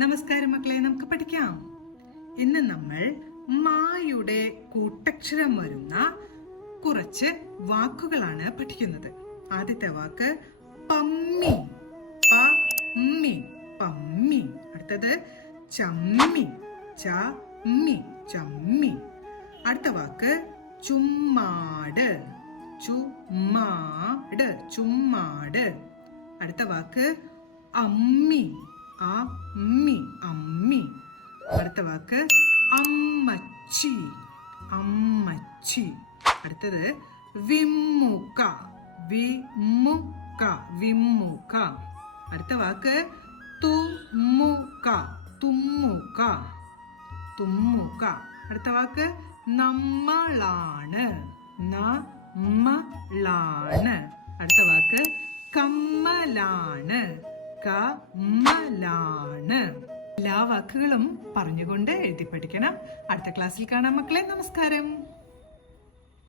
നമസ്കാരം മക്കളെ, നമുക്ക് പഠിക്കാം. ഇന്ന് നമ്മൾ മായുടെ കൂട്ടക്ഷരം വരുന്ന കുറച്ച് വാക്കുകളാണ് പഠിക്കുന്നത്. ആദ്യത്തെ വാക്ക് പമ്മി, പമ്മി, പമ്മി. അടുത്തത് ചമ്മി, ചമ്മി, ചമ്മി. അടുത്ത വാക്ക് ചുമ്മാട്, ചുമ്മാട്, ചുമ്മാട്. അടുത്ത വാക്ക് അമ്മി, അമ്മി, അമ്മി. അടുത്ത വാക്ക് അമ്മച്ചി, അമ്മച്ചി. അടുത്തത് വിമ്മുക, വിമ്മുക, വിമ്മുക. അടുത്ത വാക്ക് തുമ്മുക, തുമ്മുക, തുമ്മുക. അടുത്ത വാക്ക് നമ്മളാണ്, നമ്മളാണ്. അടുത്ത വാക്ക് കമ്മലാണ്, കമ്മലാണ്. എല്ലാ വാക്കുകളും പറഞ്ഞുകൊണ്ട് എഴുതി പഠിക്കണം. അടുത്ത ക്ലാസ്സിൽ കാണാം മക്കളെ. നമസ്കാരം.